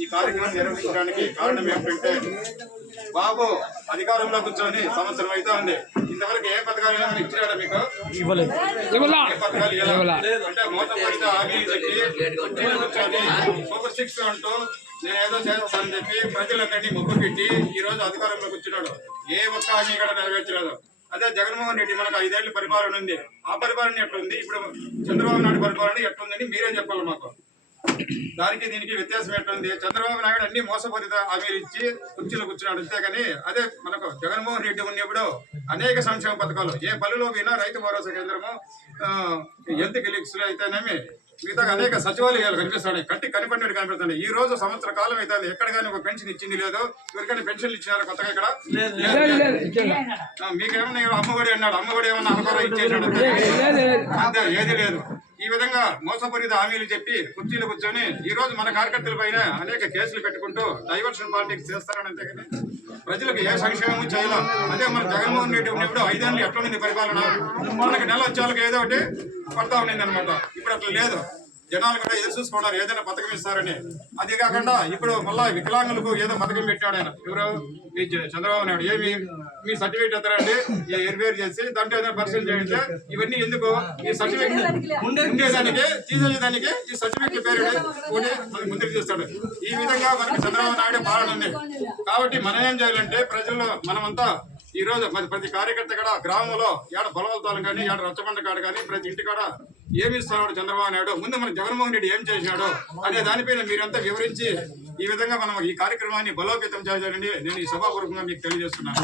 ఈ కార్యక్రమం నిర్వహించడానికి కారణం ఏమిటంటే బాబు అధికారంలో కూర్చొని సంవత్సరం అయితే ఉంది. ఇంతవరకు ఏ పథకాలు ఇచ్చినాడా మీకు? ఇవ్వలేదు. అంటే హామీలు చెప్పి కుర్చీలో కూర్చొని సూపర్ సిక్స్ అంటూ నేను ఏదో చేస్తానని చెప్పి ప్రజలందరినీ ముప్పు పెట్టి ఈ రోజు అధికారంలో కూర్చున్నాడు. ఏ ఒక్క హామీ కూడా నెరవేర్చలేదు. అదే జగన్మోహన్ రెడ్డి మనకు ఐదేళ్ళ పరిపాలన ఉంది. ఆ పరిపాలన ఎట్లుంది? ఇప్పుడు చంద్రబాబు నాయుడు పరిపాలన ఎట్లుందని మీరే చెప్పాలి మాకు. దానికి దీనికి వ్యత్యాసం ఎట్లుంది చంద్రబాబు నాయుడు అన్ని మోసపూరిత హామీలు ఇచ్చి కుర్చీలో కూర్చున్నాడు. అంతేగాని అదే మనకు జగన్మోహన్ రెడ్డి ఉన్నప్పుడు అనేక సంక్షేమ పథకాలు ఏ పల్లెలో పోయినా రైతు భరోసా కేంద్రము హెల్త్ క్లినిక్స్ అయితేనేమి మిగతా అనేక సచివాలయాలు కనిపిస్తున్నాయి. కట్టి కనిపడినట్టు కనిపిస్తున్నాయి. ఈ రోజు సంవత్సర కాలం అయితే ఎక్కడ కానీ ఒక పెన్షన్ ఇచ్చింది లేదు ఎవరికైనా పెన్షన్లు ఇచ్చినారా కొత్తగా ఇక్కడ? మీకేమన్నా అమ్మఒడి అన్నాడు? అమ్మఒడి ఏమన్నా అనుకోరా ఇచ్చేసాడు? ఏది లేదు. విధంగా మోసపూరిత హామీలు చెప్పి కుర్చీలు కూర్చొని ఈ రోజు మన కార్యకర్తల పైన అనేక కేసులు పెట్టుకుంటూ డైవర్షన్ పాలిటిక్స్ చేస్తారని అంతే ప్రజలకు ఏ సంక్షేమం చేయలేం? అదే మన జగన్మోహన్ రెడ్డి ఉన్నప్పుడు ఐదేళ్ళు ఎట్లా ఉంది పరిపాలన? మనకి నెల వచ్చేవాళ్ళకి ఏదో ఒకటి పడతా ఉండింది అనమాట ఇప్పుడు అట్లా లేదు. జనాలు కూడా ఎదురు చూసుకున్నారు ఏదైనా పథకం ఇస్తారని. అది కాకుండా ఇప్పుడు మళ్ళా వికలాంగులకు ఏదో పథకం పెట్టాడు ఆయన. ఎవరు? మీ చంద్రబాబు నాయుడు. ఏమి? మీ సర్టిఫికేట్ ఎత్తరండి? ఎరివేర్ చేసి దాంట్లో ఏదైనా పరిశీలన చేయండి. ఇవన్నీ ఎందుకు? ఈ సర్టిఫికేట్ ఉండేదానికి తీసేదానికి ఈ సర్టిఫికేట్ పేరు ఒకటి మనకి ముందుకు చేస్తాడు. ఈ విధంగా మనకి చంద్రబాబు నాయుడు పాలన ఉంది. కాబట్టి మనం ఏం చేయాలంటే ప్రజల్లో మనమంతా ఈ రోజు ప్రతి కార్యకర్త కూడా గ్రామంలో ఏడ బలవంతాలు కానీ ఏడ రచ్చబండ కాడ కానీ ప్రతి ఇంటి కాడ ఏమి ఇస్తున్నాడు చంద్రబాబు నాయుడు? ముందు మన జగన్మోహన్ రెడ్డి ఏం చేశాడు అనే దానిపైన మీరంతా వివరించి ఈ విధంగా మనం ఈ కార్యక్రమాన్ని బలోపేతం చేయాలని నేను ఈ సభాపూర్వకంగా మీకు తెలియజేస్తున్నాను.